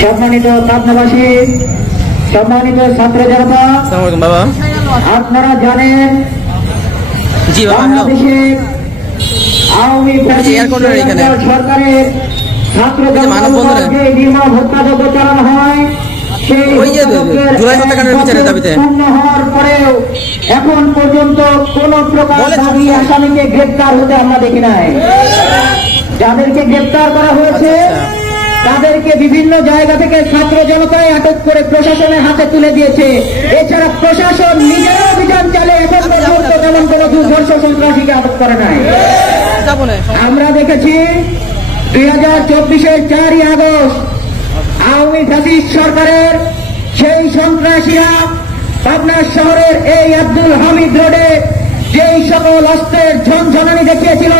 সম্মানিত পাবনাবাসী, সম্মানিত ছাত্র জনতা, আপনারা জানেন বাংলাদেশে আওয়ামী সরকারের ছাত্র যে নির্মম হত্যাযজ্ঞ চালানো হয় সেই পূর্ণ হওয়ার পরেও এখন পর্যন্ত কোন প্রকার দাবি আসামিকে গ্রেপ্তার হতে আমরা দেখি নাই। যাদেরকে গ্রেপ্তার করা হয়েছে তাদেরকে বিভিন্ন জায়গা থেকে ছাত্র জনতায় আটক করে প্রশাসনের হাতে তুলে দিয়েছে। এছাড়া প্রশাসন নিজেরা অভিযান চালে এখন পর্যন্ত তেমন কোন দুর্ধর্ষ সন্ত্রাসীকে আটক করে নাই। আমরা দেখেছি 2024-এর 4ই আগস্ট আওয়ামী ফ্যাসিস্ট সরকারের সেই সন্ত্রাসীরা পাবনা শহরের এই আব্দুল হামিদ রোডে যেই সকল অস্ত্রের ঝনঝনানি দেখিয়েছিল,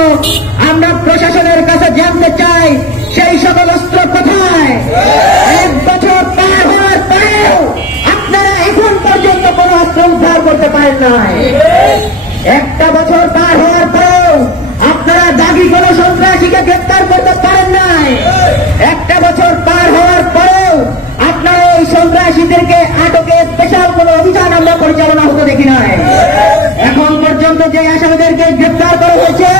আমরা প্রশাসনের কাছে জানতে চাই সেই সকল অস্ত্র কোথায়? 1 বছর পার হওয়ার পরেও আপনারা এখন পর্যন্ত কোন অস্ত্র উদ্ধার করতে পারেন নাই। 1টা বছর পার হওয়ার পরেও আপনারা দাগি কোন সন্ত্রাসীকে গ্রেপ্তার করতে পারেন নাই। 1টা বছর পার হওয়ার পরেও আপনারা এই সন্ত্রাসীদেরকে আটকে স্পেশাল কোন অভিযান আমরা পরিচালনা হতে দেখি নাই। এখন পর্যন্ত যে আসামিদেরকে গ্রেপ্তার করা হয়েছে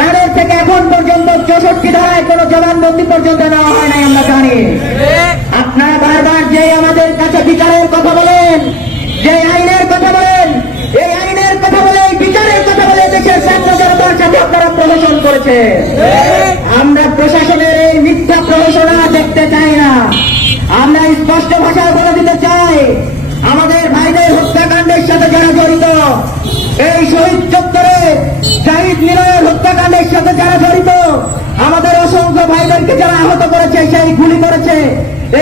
তাদের থেকে এখন পর্যন্ত 64 ধারায় কোন জবানবন্দি পর্যন্ত নেওয়া হয় নাই। আমরা জানি আপনারা বারবার যে আমাদের কাছে বিচারের কথা বলেন, যে আইনের কথা বলেন, এই আইনের কথা বলে, এই বিচারের কথা বলে দেশের ছাত্র জনতার সাথে আপনারা প্রহসন করেছে। আমরা প্রশাসনের এই মিথ্যা প্রহসনা দেখতে চাই না। আমরা স্পষ্ট ভাষায় বলে দিতে চাই, আমাদের ভাইদের হত্যাকাণ্ডের সাথে যারা জড়িত, এই শহীদ চত্বরে জাহিদ নিলয়ের হত্যাকাণ্ডের সাথে যারা জড়িত, আমাদের অসংখ্য ভাইদেরকে যারা আহত করেছে, সেই গুলি করেছে,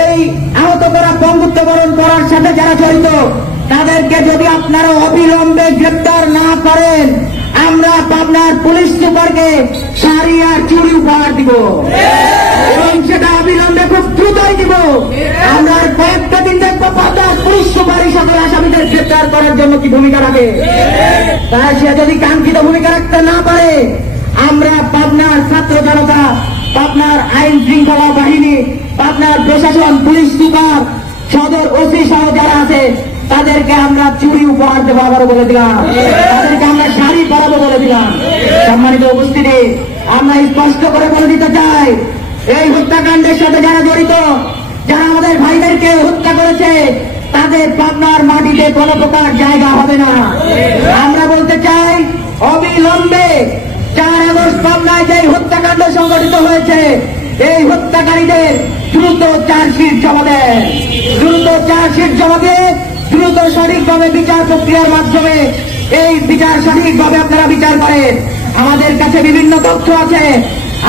এই আহত করা বঙ্গুত্ব বরণ করার সাথে যারা জড়িত, তাদেরকে যদি আপনারা অবিলম্বে গ্রেপ্তার না করেন, আমরা পাবনার পুলিশ সুপারকে শাড়ি আর চুড়ি উপহার দিব এবং সেটা অবিলম্বে খুব দ্রুতই দিব। আমরা কয়েকটা দিন দেখবো পাবনার পুলিশ সুপারই সকল আসামিদের গ্রেপ্তার করার জন্য কি ভূমিকা রাখে। তাই সে যদি কাঙ্ক্ষিত ভূমিকা রাখতে না পারে, আমরা পাবনার ছাত্র জনতা, পাবনার আইন শৃঙ্খলা বাহিনী, পাবনার প্রশাসন, পুলিশ সুপার, সদর ওসি সহ যারা আছে তাদেরকে আমরা চুরি উপহার দেবো, আবারও বলে দিলাম, তাদেরকে আমরা শাড়ি পরাবো বলে দিলাম। সম্মানিত উপস্থিতি, আমরা স্পষ্ট করে বলে দিতে চাই, এই হত্যাকাণ্ডের সাথে যারা জড়িত, যারা আমাদের ভাইদেরকে হত্যা করেছে, তাদের পাবনার মাটিতে কোন প্রকার জায়গা হবে না। আমরা বলতে চাই, অবিলম্বে 4 আগস্ট পাবনায় যে হত্যাকাণ্ড সংঘটিত হয়েছে, এই হত্যাকারীদের দ্রুত চার্জশিট জমা দেন, দ্রুত চার্জশিট জমা দিয়ে দ্রুত সঠিকভাবে বিচার প্রক্রিয়ার মাধ্যমে এই বিচার সঠিকভাবে আপনারা বিচার করেন। আমাদের কাছে বিভিন্ন তথ্য আছে,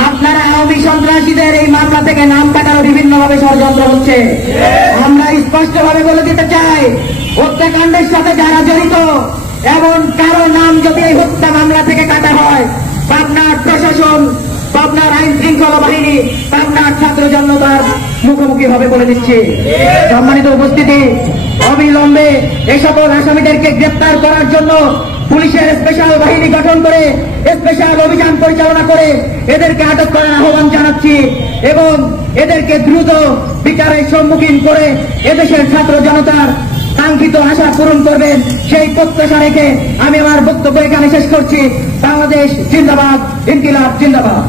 আপনারা আওয়ামী সন্ত্রাসীদের এই মামলা থেকে নাম কাটারও বিভিন্নভাবে ষড়যন্ত্র হচ্ছে। আমরা স্পষ্টভাবে বলে দিতে চাই, হত্যাকাণ্ডের সাথে যারা জড়িত এমন কারো নাম যদি এই হত্যা মামলা থেকে কাটা হয়, পাবনার প্রশাসন, পাবনার আইন শৃঙ্খলা বাহিনী, পাবনার ছাত্র জনতার মুখোমুখি ভাবে বলে দিচ্ছে। সম্মানিত উপস্থিতি, অবিলম্বে এই সকল আসামিদেরকে গ্রেপ্তার করার জন্য পুলিশের স্পেশাল বাহিনী গঠন করে স্পেশাল অভিযান পরিচালনা করে এদেরকে আটক করার আহ্বান জানাচ্ছি এবং এদেরকে দ্রুত বিচারের সম্মুখীন করে এদেশের ছাত্র জনতার কাঙ্ক্ষিত আশা পূরণ করবেন, সেই প্রত্যাশা রেখে আমি আমার বক্তব্য এখানে শেষ করছি। বাংলাদেশ জিন্দাবাদ, ইনকিলাব জিন্দাবাদ।